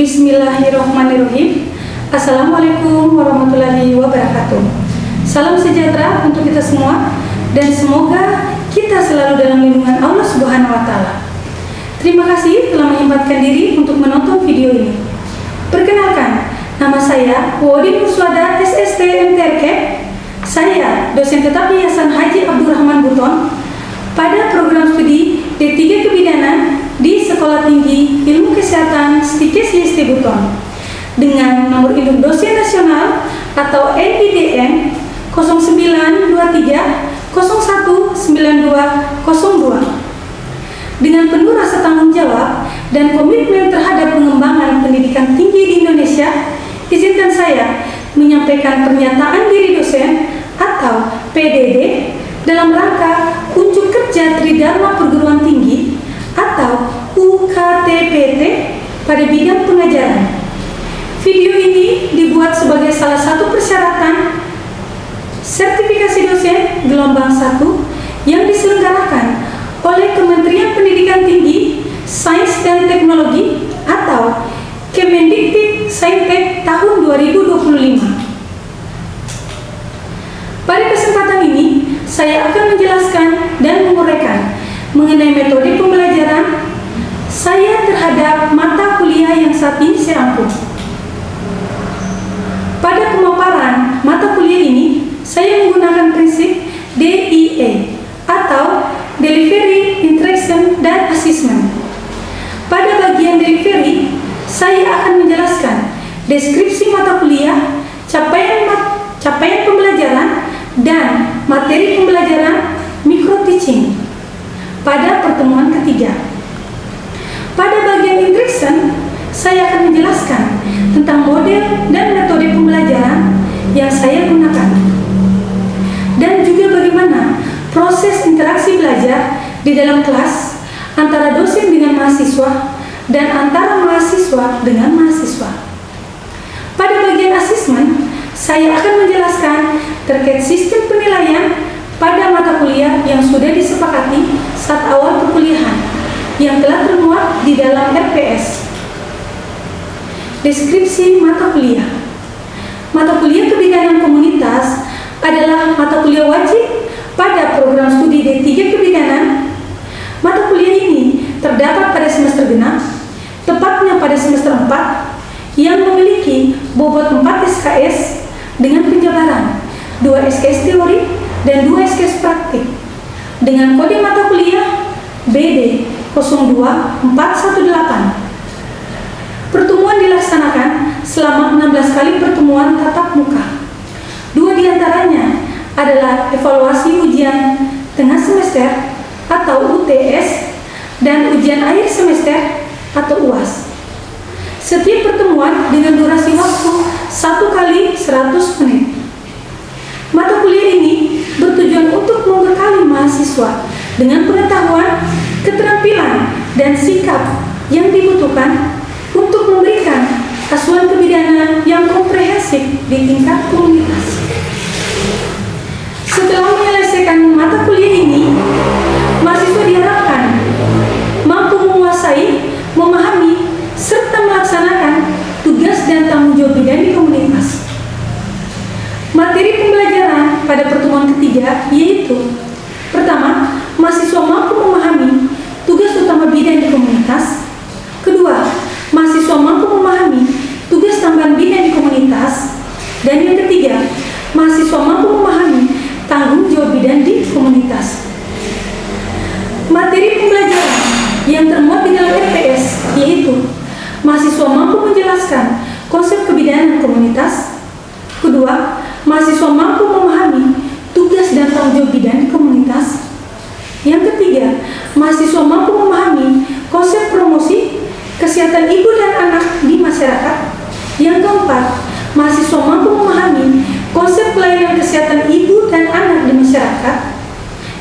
Bismillahirrahmanirrahim. Assalamualaikum warahmatullahi wabarakatuh. Salam sejahtera untuk kita semua dan semoga kita selalu dalam lindungan Allah Subhanahu wa taala. Terima kasih telah menyempatkan diri untuk menonton video ini. Perkenalkan, nama saya Wodi Nuswada SST MTRK. Saya dosen tetap Yayasan Haji Abdurrahman Buton pada program studi D3 Kebidanan di Sekolah Tinggi Ilmu Kesehatan STIKES YST Buton dengan nomor induk dosen nasional atau NIDN 0923019202. Dengan penuh rasa tanggung jawab dan komitmen terhadap pengembangan pendidikan tinggi di Indonesia, izinkan saya menyampaikan pernyataan diri dosen atau PDD dalam rangka unjuk kerja Tridharma Perguruan Tinggi atau UKTPT pada bidang pengajaran. Video ini dibuat sebagai salah satu persyaratan sertifikasi dosen gelombang 1 yang diselenggarakan oleh Kementerian Pendidikan Tinggi, Sains dan Teknologi atau Kemendikti Saintek tahun 2025. Pada kesempatan ini, saya akan menjelaskan dan menguraikan mengenai metode pembelajaran saya terhadap mata kuliah yang saat ini saya ampu. Pada pemaparan mata kuliah ini, saya menggunakan prinsip DIA atau Delivery, Interaction, dan Assessment. Pada bagian delivery, saya akan menjelaskan deskripsi mata kuliah, capaian pembelajaran, dan materi pembelajaran micro teaching pada pertemuan ketiga. Pada bagian interaction, saya akan menjelaskan tentang model dan metode pembelajaran yang saya gunakan dan juga bagaimana proses interaksi belajar di dalam kelas antara dosen dengan mahasiswa dan antara mahasiswa dengan mahasiswa. Pada bagian assessment, saya akan menjelaskan terkait sistem penilaian pada mata kuliah yang sudah disepakati saat awal perkuliahan yang telah termuat di dalam RPS. Deskripsi mata kuliah. Mata kuliah kebidanan komunitas adalah mata kuliah wajib pada program studi D3 Kebidanan. Mata kuliah ini terdapat pada semester genap, tepatnya pada semester 4, yang memiliki bobot 4 SKS dengan penjabaran 2 SKS teori dan 2 SKS praktik dengan kode mata kuliah BD 02418. Pertemuan dilaksanakan selama 16 kali pertemuan tatap muka. 2 diantaranya adalah evaluasi ujian tengah semester atau UTS dan ujian akhir semester atau UAS. Setiap pertemuan dengan durasi waktu 1 kali 100 menit. Mata kuliah ini bertujuan untuk membekali mahasiswa dengan pengetahuan, keterampilan, dan sikap yang dibutuhkan untuk memberikan asuhan kebidanan yang komprehensif di tingkat komunitas. Setelah menyelesaikan mata kuliah ini, mahasiswa diharapkan mampu menguasai, memahami, serta melaksanakan tugas dan tanggung jawab bidan di komunitas. Materi pembelajaran pada pertemuan ketiga yaitu: pertama, mahasiswa mampu memahami tugas utama bidan di komunitas. Kedua, mahasiswa mampu memahami tugas tambahan bidan di komunitas. Dan yang ketiga, mahasiswa mampu memahami tanggung jawab bidan di komunitas. Materi pembelajaran yang termuat di dalam RPS yaitu: mahasiswa mampu menjelaskan konsep kebidanan komunitas. Kedua, mahasiswa mampu memahami tugas dan tanggung jawab bidan di komunitas. Yang ketiga, mahasiswa mampu memahami konsep promosi kesehatan ibu dan anak di masyarakat. Yang keempat, mahasiswa mampu memahami konsep pelayanan kesehatan ibu dan anak di masyarakat.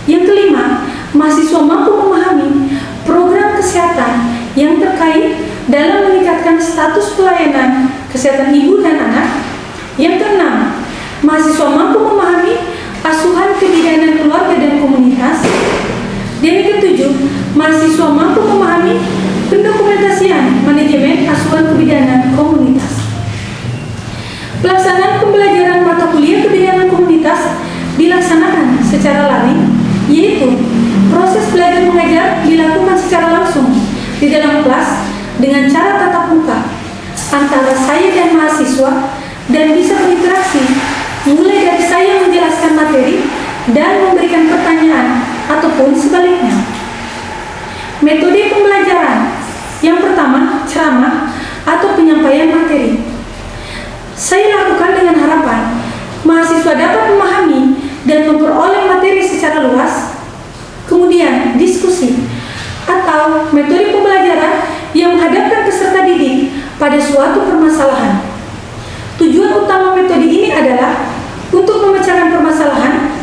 Yang kelima, mahasiswa mampu memahami program kesehatan yang terkait dalam meningkatkan status pelayanan kesehatan ibu dan anak. Yang keenam, mahasiswa mampu memahami asuhan kebidanan keluarga dan komunitas. Dan yang ketujuh, mahasiswa mampu memahami Pendokumentasian manajemen asuhan kebidanan komunitas. Pelaksanaan pembelajaran mata kuliah kebidanan komunitas dilaksanakan secara daring, yaitu proses belajar mengajar dilakukan secara langsung di dalam kelas dengan cara tatap muka antara saya dan mahasiswa dan bisa berinteraksi mulai dari saya menjelaskan materi dan memberikan pertanyaan ataupun sebaliknya. Metode pembelajaran yang pertama, ceramah atau penyampaian materi. Saya lakukan dengan harapan mahasiswa dapat memahami dan memperoleh materi secara luas. Kemudian diskusi atau metode pembelajaran yang menghadapkan peserta didik pada suatu permasalahan. Tujuan utama metode ini adalah untuk memecahkan permasalahan,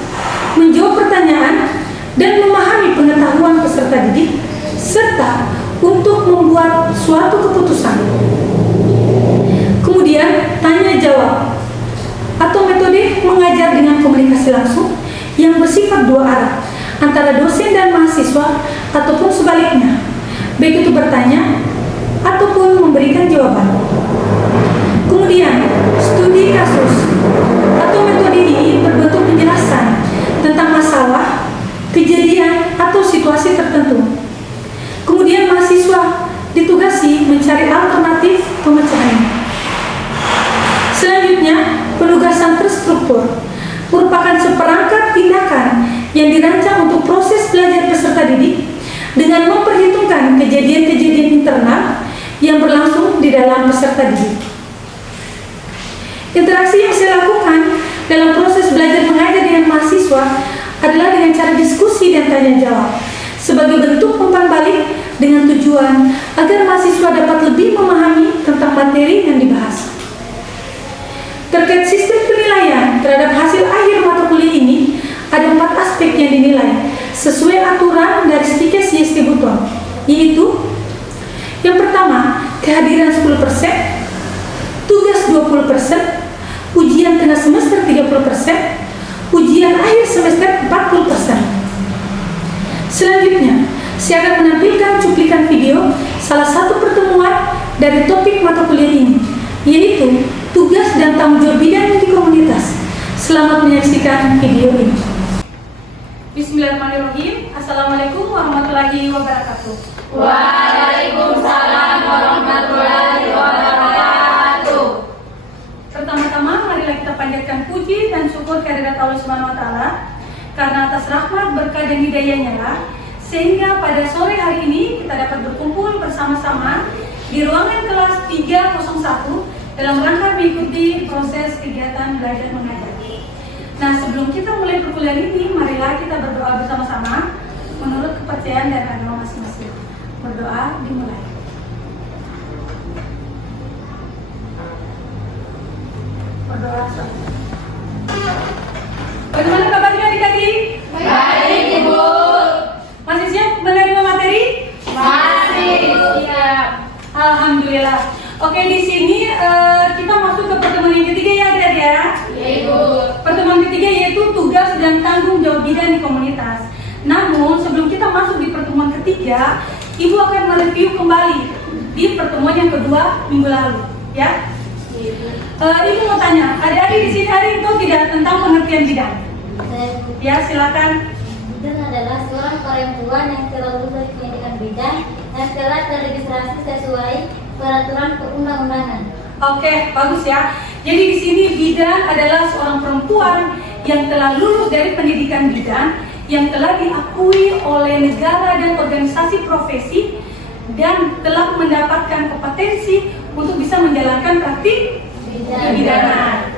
menjawab pertanyaan, dan memahami pengetahuan peserta didik, serta untuk membuat suatu keputusan. Kemudian tanya jawab atau metode mengajar dengan komunikasi langsung yang bersifat dua arah antara dosen dan mahasiswa ataupun sebaliknya, baik itu bertanya ataupun memberikan jawaban. Kemudian studi kasus atau metode ini berbentuk penjelasan tentang masalah, kejadian atau situasi tertentu. Kemudian mahasiswa ditugasi mencari alternatif pemecahannya. Selanjutnya, penugasan terstruktur merupakan seperangkat tindakan yang dirancang untuk proses belajar peserta didik dengan memperhitungkan kejadian-kejadian internal yang berlangsung di dalam peserta didik. Interaksi yang saya lakukan dalam proses belajar mengajar dengan mahasiswa adalah dengan cara diskusi dan tanya jawab sebagai bentuk umpan balik dengan tujuan agar mahasiswa dapat lebih memahami tentang materi yang dibahas. Terkait sistem penilaian terhadap hasil akhir mata kuliah ini, ada 4 aspek yang dinilai sesuai aturan dari Stikes YST Buton, yaitu yang pertama, kehadiran 10%, tugas 20%, ujian tengah semester 30%, ujian akhir semester 40%. Selanjutnya, saya akan menampilkan cuplikan video salah satu pertemuan dari topik mata kuliah ini, yaitu tugas dan tanggung jawab bidang di komunitas. Selamat menyaksikan video ini. Bismillahirrahmanirrahim. Assalamualaikum warahmatullahi wabarakatuh. Waalaikumsalam warahmatullahi wabarakatuh. Pertama-tama, marilah kita panjatkan puji dan syukur kehadirat Allah Subhanahu wa Ta'ala, karena atas rahmat, berkah dan hidayahnya lah, sehingga pada sore hari ini kita dapat berkumpul bersama-sama di ruangan kelas 301 dalam rangka mengikuti proses kegiatan belajar mengajar. Nah, sebelum kita mulai perkuliahan ini, marilah kita berdoa bersama-sama menurut kepercayaan dan agama masing-masing. Berdoa dimulai. Berdoa. Bagaimana kabarnya adik-adik? Baik, Ibu. Masih siap menerima materi? Masih. Siap. Alhamdulillah. Oke, di sini kita masuk ke pertemuan yang ketiga ya adik-adik ya. Ibu. Pertemuan ketiga yaitu tugas dan tanggung jawab bidang di komunitas. Namun sebelum kita masuk di pertemuan ketiga, Ibu akan mereview kembali di pertemuan yang kedua minggu lalu, ya. Ibu mau tanya, adik-adik di sini hari itu tidak tentang pengertian bidang? Ya, silakan. Bidang adalah seorang perempuan yang telah lulus dari pendidikan bidang dan telah terregistrasi sesuai peraturan perundang-undangan. Oke, bagus ya. Jadi di sini bidan adalah seorang perempuan yang telah lulus dari pendidikan bidan, yang telah diakui oleh negara dan organisasi profesi dan telah mendapatkan kompetensi untuk bisa menjalankan praktik kebidanan.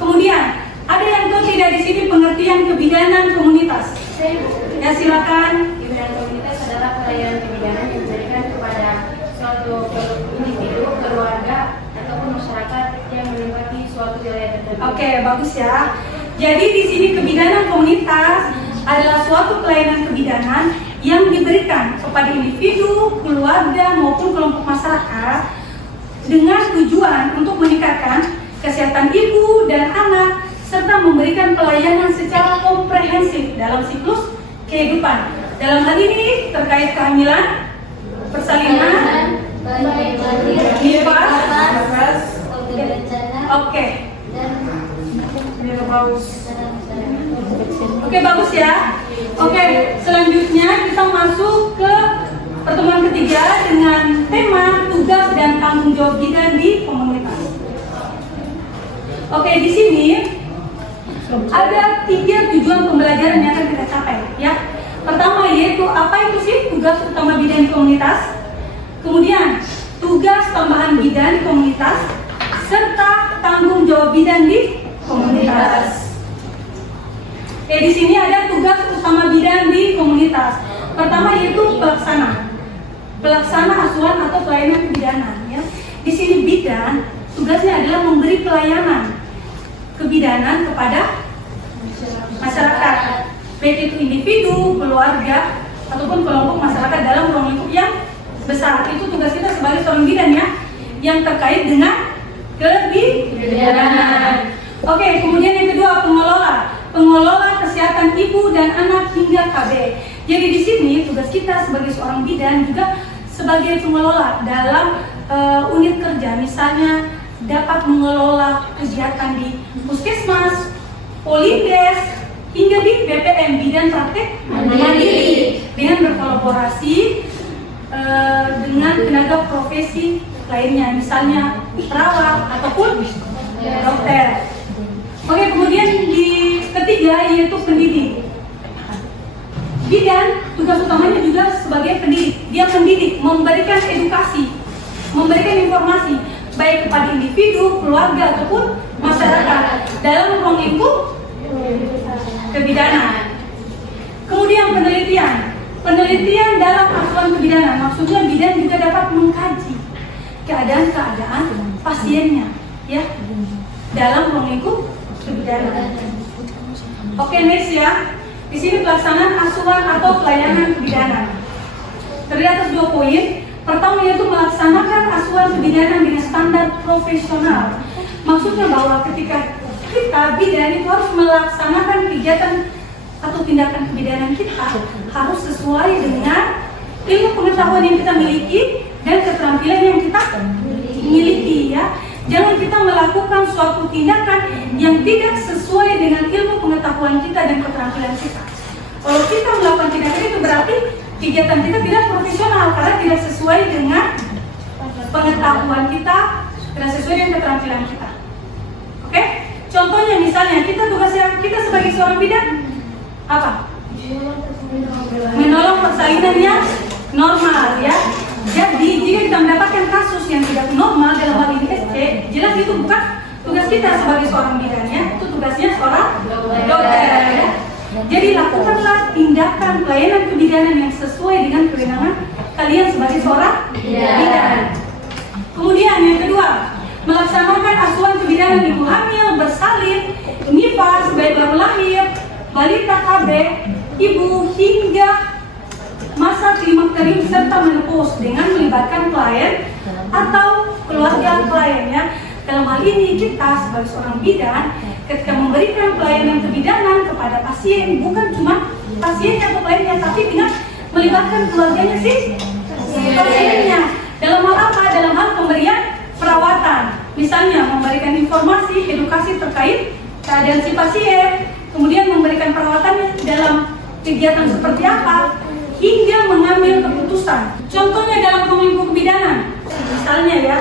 Kemudian ada yang tahu tidak di sini pengertian kebidanan komunitas? Ya, silakan. Kebidanan komunitas adalah pelayanan kebidanan yang diberikan kepada suatu individu, keluarga, ataupun masyarakat yang menempati suatu wilayah tertentu. Oke, bagus ya. Jadi di sini kebidanan komunitas adalah suatu pelayanan kebidanan yang diberikan kepada individu, keluarga maupun kelompok masyarakat dengan tujuan untuk meningkatkan kesehatan ibu dan anak serta memberikan pelayanan secara komprehensif dalam siklus kehidupan. Dalam hal ini terkait kehamilan, persalinan, nifas, oke. Oke, bagus ya. Oke, selanjutnya kita masuk ke pertemuan ketiga dengan tema tugas dan tanggung jawab bidan di komunitas. Oke, di sini ada 3 tujuan pembelajaran yang akan kita capai, ya. Pertama yaitu apa itu sih tugas utama bidan di komunitas? Kemudian tugas tambahan bidan di komunitas serta tanggung jawab bidan di komunitas. Oke, di sini ada tugas utama bidan di komunitas. Pertama yaitu pelaksana asuhan atau pelayanan kebidanan, ya. Di sini bidan tugasnya adalah memberi pelayanan kebidanan kepada masyarakat, baik itu individu, keluarga, ataupun kelompok masyarakat dalam ruang lingkup yang besar. Itu tugas kita sebagai seorang bidan, ya, yang terkait dengan kebidanan. Oke, kemudian yang kedua pengelola kesehatan ibu dan anak hingga KB. Jadi di sini tugas kita sebagai seorang bidan juga sebagai pengelola dalam unit kerja, misalnya dapat mengelola kegiatan di puskesmas, polindes, hingga di BPM, bidan praktek mandiri, dengan berkolaborasi dengan tenaga profesi lainnya, misalnya perawat ataupun dokter. Oke, kemudian di ketiga yaitu pendidik. Bidan tugas utamanya juga sebagai pendidik. Dia mendidik, memberikan edukasi, memberikan informasi baik kepada individu, keluarga ataupun masyarakat dalam ruang lingkup kebidanan. Kemudian penelitian dalam asuhan kebidanan, maksudnya bidan juga dapat mengkaji keadaan pasiennya, ya, dalam ruang lingkup kebidanan. Oke, next ya. Di sini pelaksanaan asuhan atau pelayanan kebidanan. Terdiri atas 2 poin. Pertama yaitu melaksanakan asuhan kebidanan dengan standar profesional. Maksudnya bahwa ketika kita bidan itu harus melaksanakan kegiatan atau tindakan kebidanan kita harus sesuai dengan ilmu pengetahuan yang kita miliki dan keterampilan yang kita miliki, ya. Jangan kita melakukan suatu tindakan yang tidak sesuai dengan ilmu pengetahuan kita dan keterampilan kita. Kalau kita melakukan tindakan itu berarti kegiatan kita tidak profesional karena tidak sesuai dengan pengetahuan kita, tidak sesuai dengan keterampilan kita. Oke? Contohnya misalnya kita sebagai seorang bidan apa? Menolong persalinan yang normal, ya. Jadi jika kita mendapatkan kasus yang tidak normal dalam hal ini SC, jelas itu bukan tugas kita sebagai seorang bidan, ya. Itu tugasnya seorang dokter, ya. Jadi lakukanlah tindakan pelayanan kebidanan yang sesuai dengan kewenangan kalian sebagai seorang bidan. Kemudian yang kedua, melaksanakan asuhan kebidanan ibu hamil, bersalin, nifas, bayi baru lahir, balita KB, ibu hingga masa klimakterium serta menopause dengan melibatkan klien atau keluarga kliennya. Dalam hal ini kita sebagai seorang bidan ketika memberikan pelayanan kebidanan kepada pasien, bukan cuma pasiennya atau kliennya, tapi dengan melibatkan keluarganya sih pasiennya. Dalam hal apa? Dalam hal pemberian perawatan, misalnya memberikan informasi, edukasi terkait keadaan si pasien, kemudian memberikan perawatan dalam kegiatan seperti apa, hingga mengambil keputusan. Contohnya dalam ruang lingkup kebidanan, misalnya ya,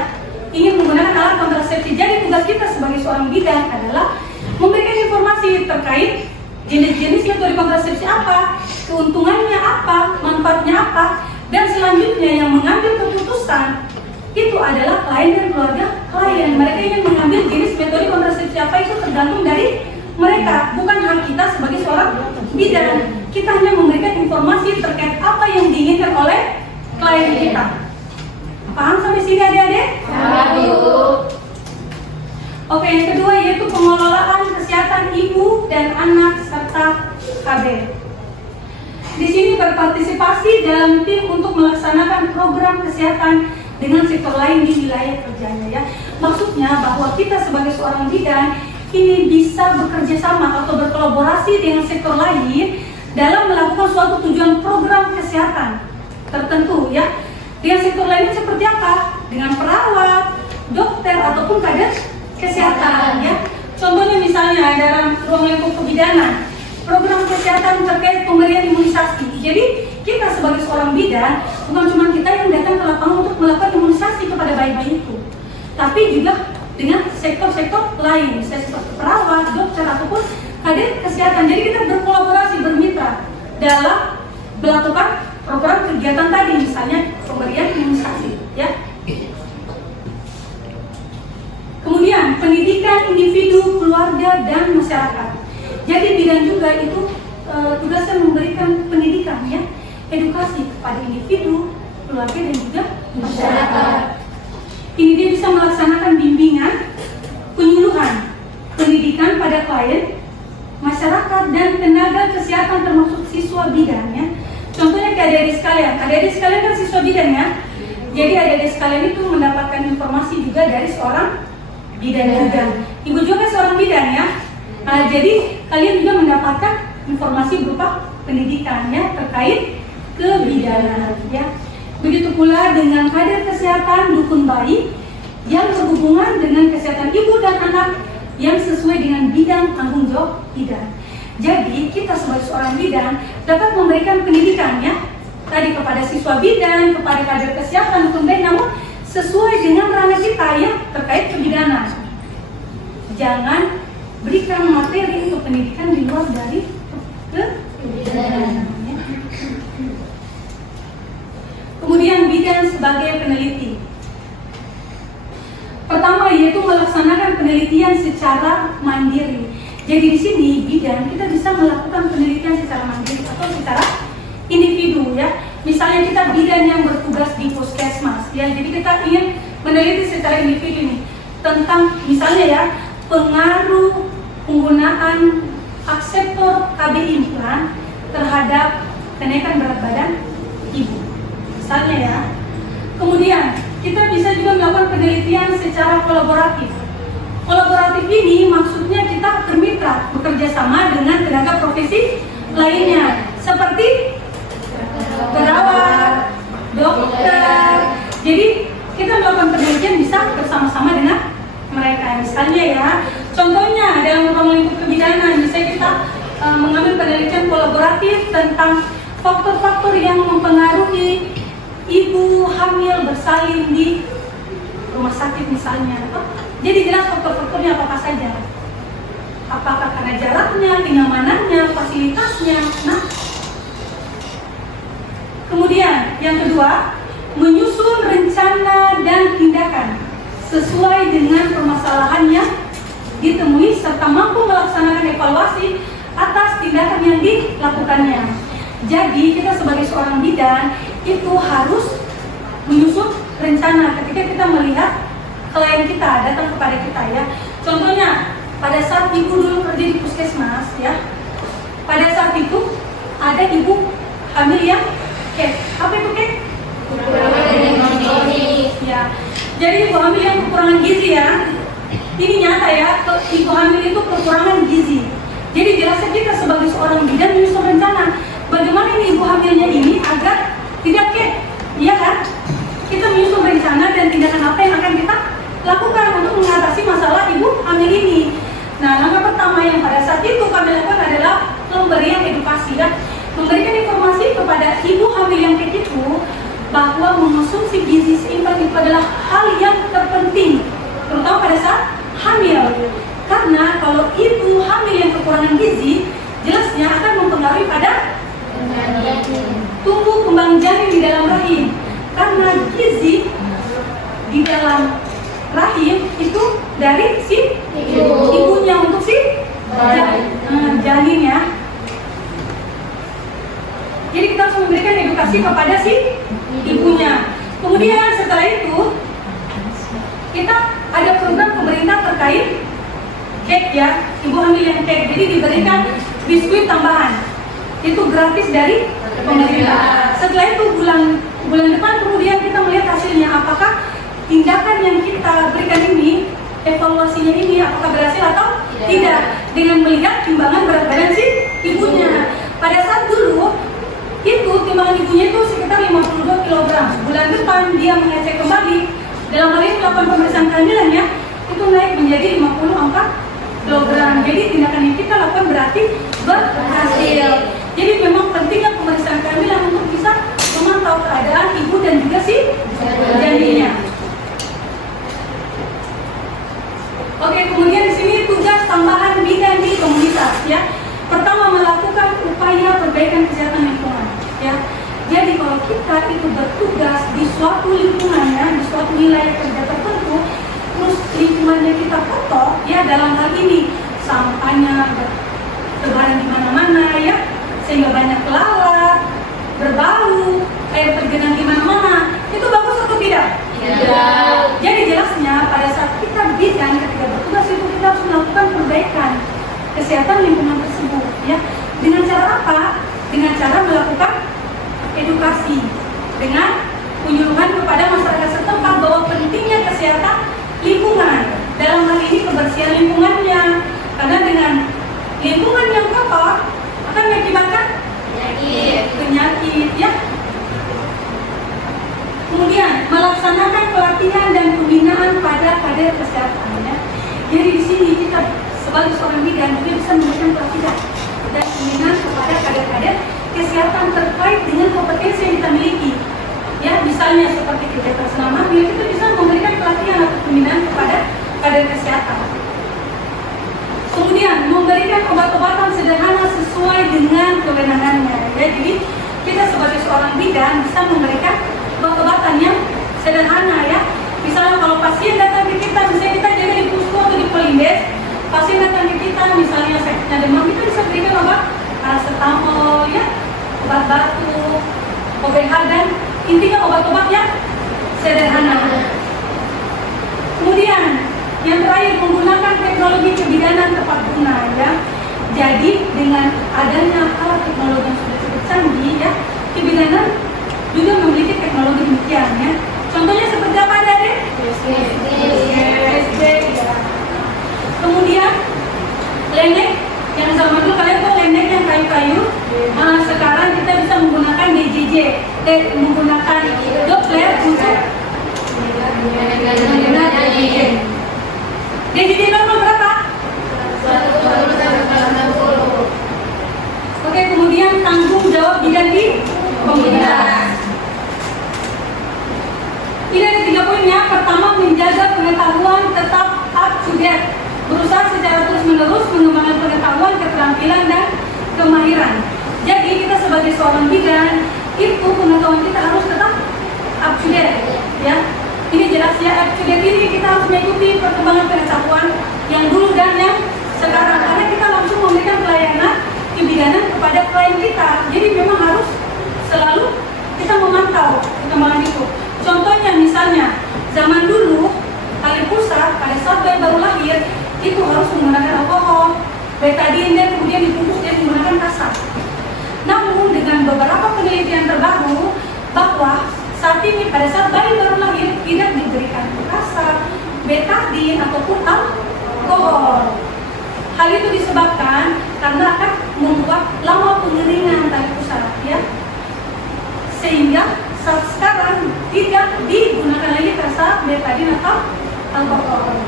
ingin menggunakan alat kontrasepsi. Jadi tugas kita sebagai seorang bidan adalah memberikan informasi terkait jenis-jenis metode kontrasepsi apa, keuntungannya apa, manfaatnya apa, dan selanjutnya yang mengambil keputusan itu adalah klien dan keluarga klien. Mereka ingin mengambil jenis metode kontrasepsi apa itu tergantung dari mereka, bukan hak kita sebagai seorang bidan. Kita hanya memberikan informasi terkait apa yang diinginkan oleh klien kita. Paham sampai sini adik-adik? Oke, yang kedua yaitu pengelolaan kesehatan ibu dan anak serta KB. Di sini berpartisipasi dalam tim untuk melaksanakan program kesehatan dengan sektor lain di wilayah kerjanya, ya. Maksudnya bahwa kita sebagai seorang bidan ini bisa bekerja sama atau berkolaborasi dengan sektor lain dalam melakukan suatu tujuan program kesehatan tertentu, ya. Dengan sektor lainnya seperti apa? Dengan perawat, dokter ataupun kader kesehatan ya. Contohnya misalnya dalam ruang lingkup kebidanan, program kesehatan terkait pemberian imunisasi. Jadi kita sebagai seorang bidan bukan cuma kita yang datang ke lapangan untuk melakukan imunisasi kepada bayi-bayi itu, tapi juga dengan sektor-sektor lain, sektor perawat, dokter ataupun kader kesehatan. Jadi kita berkolaborasi, bermitra dalam melakukan program kegiatan tadi, misalnya pemberian imunisasi ya. Kemudian pendidikan individu, keluarga, dan masyarakat. Jadi bidan juga itu tugasnya memberikan pendidikan ya, edukasi kepada individu, keluarga, dan juga masyarakat. Ini dia bisa melaksanakan bimbingan, penyuluhan, pendidikan pada klien, masyarakat, dan tenaga kesehatan termasuk siswa bidan ya. Contohnya kayak adik-adik sekalian kan siswa bidan ya. Jadi adik-adik sekalian itu mendapatkan informasi juga dari seorang bidan juga. Ibu juga seorang bidan ya. Nah, jadi kalian juga mendapatkan informasi berupa pendidikan ya terkait kebidanan ya. Begitu pula dengan kader kesehatan dukun bayi yang berhubungan dengan kesehatan ibu dan anak yang sesuai dengan bidang tanggung jawab bidan. Jadi kita sebagai seorang bidan dapat memberikan pendidikan ya tadi kepada siswa bidan, kepada kader kesehatan dukun bayi, namun sesuai dengan ranah kita ya terkait kebidanan. Jangan berikan materi untuk pendidikan di luar dari kebidanan. Ya. Kemudian bidan sebagai peneliti. Pertama yaitu melaksanakan penelitian secara mandiri. Jadi di sini bidan kita bisa melakukan penelitian secara mandiri atau secara individu ya. Misalnya kita bidan yang bertugas di puskesmas ya. Jadi kita ingin meneliti secara individu nih tentang misalnya ya pengaruh penggunaan akseptor KB implan terhadap kenaikan berat badan ibu. Misalnya ya. Kemudian kita bisa juga melakukan penelitian secara kolaboratif. Kolaboratif ini maksudnya kita bermitra, bekerja sama dengan tenaga profesi lainnya seperti perawat, dokter. Jadi kita melakukan penelitian bisa bersama-sama dengan mereka. Misalnya ya, contohnya dalam ruang lingkup kebidanan, misalnya kita mengambil penelitian kolaboratif tentang faktor-faktor yang mempengaruhi ibu hamil bersalin di rumah sakit misalnya. Jadi jelas faktor-faktornya apa saja. Apakah karena jaraknya, kenyamanannya, fasilitasnya. Nah, kemudian yang kedua, menyusun rencana dan tindakan sesuai dengan permasalahan yang ditemui serta mampu melaksanakan evaluasi atas tindakan yang dilakukannya. Jadi kita sebagai seorang bidan itu harus menyusun rencana ketika kita melihat klien kita datang kepada kita ya. Contohnya pada saat ibu dulu kerja di puskesmas ya, pada saat itu ada ibu hamil yang apa itu ya. Jadi ibu hamil yang kekurangan gizi ya. Ini nyata ya, ibu hamil itu kekurangan gizi. Jadi jelasnya kita sebagai seorang bidan menyusun rencana bagaimana ini ibu hamilnya ini agar tidak iya kan? Kita menyusun rencana dan tindakan apa yang akan kita lakukan untuk mengatasi masalah ibu hamil ini. Nah, langkah pertama yang pada saat itu kami lakukan adalah pemberian edukasi ya, memberikan informasi kepada ibu hamil yang kayak itu bahwa mengonsumsi gizi seimbang itu adalah hal yang terpenting, terutama pada saat hamil. Karena kalau ibu hamil yang kekurangan gizi, jelasnya akan mempengaruhi pada tumbuh kembang janin di dalam rahim. Karena gizi di dalam rahim itu dari si ibunya untuk si janin ya. Jadi kita harus memberikan edukasi kepada si ibunya. Kemudian setelah itu kita ada program pemerintah terkait cake ya, ibu hamil yang cake. Jadi diberikan biskuit tambahan, itu gratis dari pemerintah. Setelah itu bulan depan kemudian kita melihat hasilnya, apakah tindakan yang kita berikan ini, evaluasinya ini apakah berhasil atau tidak, dengan melihat timbangan berat badan si ibunya. Pada saat dulu itu timbangan ibunya itu sekitar 52 kg. Bulan depan dia mengecek kembali, dalam hal ini melakukan pemeriksaan kehamilan ya, itu naik menjadi 54 kg. Jadi tindakan yang kita lakukan berarti berhasil. Jadi memang pentingnya pemeriksaan kehamilan untuk bisa memantau keadaan ibu dan juga si janinnya. Oke, kemudian di sini tugas tambahan bidan di komunitas ya. Pertama, melakukan upaya perbaikan kesehatan lingkungan ya. Jadi kalau kita itu bertugas di suatu lingkungan ya, di suatu wilayah kerja tertentu, terus lingkungannya kita kotor ya, dalam hal ini sampahnya bertebaran di mana-mana ya, sehingga banyak lalat, berbau, air tergenang di mana-mana, itu bagus atau tidak? Tidak. Jadi jelasnya pada saat kita bidan ketika bertugas itu kita harus melakukan perbaikan kesehatan lingkungan tersebut ya. Dengan cara apa? Dengan cara melakukan edukasi, dengan penyuluhan kepada masyarakat setempat bahwa pentingnya kesehatan lingkungan, dalam hal ini kebersihan lingkungannya, karena dengan lingkungan yang kotor akan mengakibatkan penyakit ya. Kemudian melaksanakan pelatihan dan pembinaan pada kader kesehatan ya. Jadi di sini kita sebagai seorang bidan juga bisa memberikan pelatihan dan pembinaan kepada kader-kader kesehatan terkait dengan kompetensi yang kita miliki. Ya, misalnya seperti kegiatan senam hamil, kita bisa memberikan pelatihan atau pembinaan kepada kader kesehatan. Kemudian memberikan obat-obatan sederhana sesuai dengan kewenangannya. Ya, jadi kita sebagai seorang bidan bisa memberikan obat-obatan yang sederhana ya. Misalnya kalau pasien datang ke kita, misalnya kita jaga di pusko atau di polindes, pasien datang ke kita misalnya sakitnya demam, kita bisa berikan obat paracetamol ya, obat batuk, OBH, dan intinya obat-obat yang sederhana. Kemudian yang terakhir, menggunakan teknologi kebidanan tepat guna ya. Jadi dengan adanya alat teknologi yang sudah cukup canggih ya, kebidanan juga memiliki teknologi demikian ya. Contohnya seperti apa Adik? USB ya. Kemudian lenek yang zaman dulu kalian tahu lenek yang kayu-kayu. Sekarang kita bisa menggunakan DJJ, menggunakan Doppler untuk DJJ normal berapa? 160. Oke, kemudian tanggung jawab bidan di komunitas. Ini ada 3 poinnya. Pertama, menjaga pengetahuan tetap up to date, berusaha secara terus-menerus mengembangkan pengetahuan, keterampilan, dan kemahiran. Jadi kita sebagai seorang bidan, itu pengetahuan kita harus tetap up to date ya. Ini jelas ya, up to date ini kita harus mengikuti perkembangan pengetahuan yang dulu dan yang sekarang, karena kita langsung memberikan pelayanan kebidanan kepada klien kita. Jadi memang harus selalu kita memantau perkembangan itu. Contohnya misalnya zaman dulu tali pusat pada saat bayi baru lahir itu harus menggunakan alkohol, betadine, dan kemudian dibungkus dengan menggunakan kasar. Namun dengan beberapa penelitian terbaru bahwa saat ini pada saat bayi baru lahir tidak diberikan kasar, betadine ataupun alkohol. Hal itu disebabkan karena akan membuat lama pengeringan tali pusat ya. Sehingga saat sekarang tidak digunakan lagi kasar, betadine atau alkohol.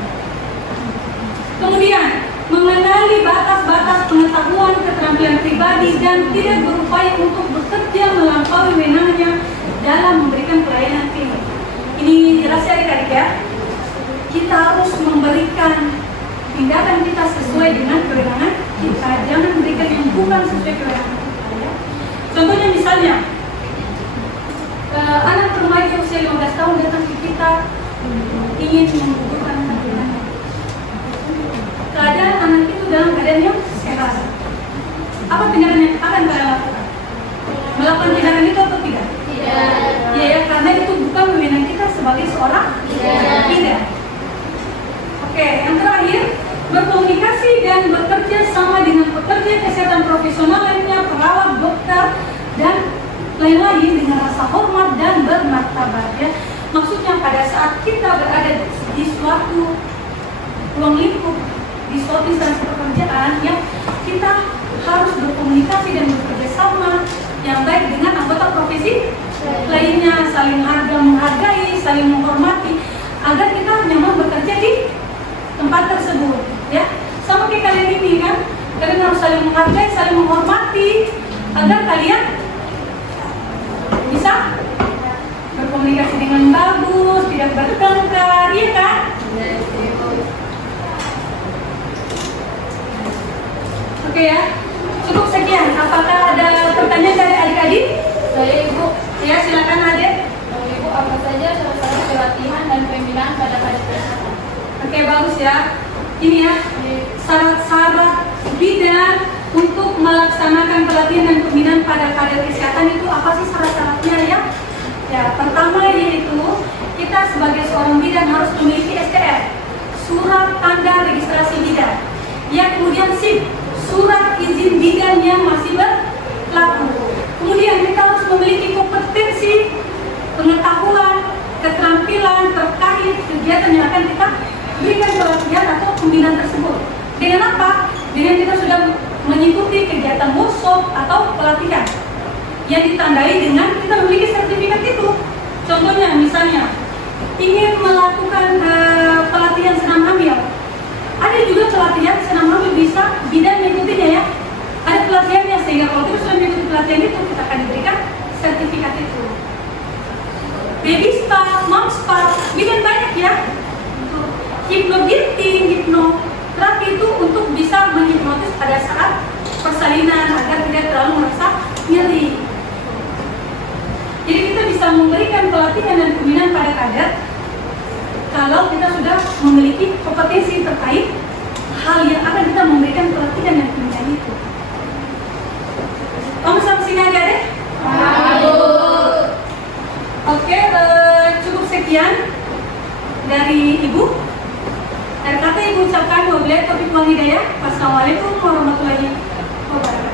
Kemudian mengenali batas-batas pengetahuan, keterampilan pribadi, dan tidak berupaya untuk bekerja melampaui wewenangnya dalam memberikan pelayanan klinik. Ini jelas ya adik-adik ya. Kita harus memberikan tindakan kita sesuai dengan kewenangan kita, jangan memberikan yang bukan sesuai kewenangan kita ya. Contohnya misalnya anak remaja usia 15 tahun datang ke kita ingin menggugurkan kandungannya. Keadaan anak itu dalam keadaan yang sehat. Apa tindakan yang akan kalian lakukan? Melakukan tindakan itu atau tidak? Tidak. Ya, karena itu bukan wewenang kita sebagai seorang tidak. Oke, yang terakhir, berkomunikasi dan bekerja sama dengan pekerja kesehatan profesional lainnya, perawat, dokter, dan lain-lain dengan rasa hormat dan bermartabat ya. Maksudnya pada saat kita berada di suatu ruang lingkup, di suatu instansi pekerjaan ya, kita harus berkomunikasi dan bekerja sama yang baik dengan anggota profesi lainnya, saling menghargai, saling menghormati, agar kita nyaman bekerja di tempat tersebut. Ya, sama kayak kalian ini kan, kalian harus saling menghargai, saling menghormati, agar kalian bisa berkomunikasi dengan bagus, tidak bertengkar, iya kan? Oke ya, cukup sekian. Apakah ada pertanyaan dari adik-adik? Saya Ibu. Ya, silakan adik. Ibu, apa saja syarat-syarat pelatihan dan pembinaan pada kader kesehatan? Oke, bagus ya. Ini ya, syarat-syarat bidang untuk melaksanakan pelatihan dan pembinaan pada kader kesehatan itu apa sih syarat-syaratnya ya? Ya, pertama yaitu kita sebagai seorang bidan harus memiliki STR, surat tanda registrasi bidan. Yang kemudian SIP, surat izin bidan yang masih berlaku. Kemudian kita harus memiliki kompetensi, pengetahuan, keterampilan terkait kegiatan yang akan kita berikan pelatihan atau pembinaan tersebut. Dengan apa? Dengan kita sudah mengikuti kegiatan workshop atau pelatihan yang ditandai dengan kita memiliki sertifikat itu. Contohnya misalnya ingin melakukan pelatihan senam hamil, ada juga pelatihan senam hamil bisa bidan mengikutinya ya. Ada pelatihannya, sehingga kalau kita sudah mengikuti pelatihan itu kita akan diberikan sertifikat itu. Baby spa, mom spa, bidan banyak ya. Hipnobirthing, hipnoterapi itu untuk bisa menghipnotis pada saat persalinan agar tidak terlalu merasa nyeri. Jadi kita bisa memberikan pelatihan dan pembinaan pada kader kalau kita sudah memiliki kompetensi terkait hal yang akan kita memberikan pelatihan dan pembinaan itu. Kamu sampai sini aja deh? Oke, cukup sekian dari Ibu. Dari kata Ibu ucapkan wabillahi taufiq wal hidayah. Wassalamualaikum warahmatullahi wabarakatuh.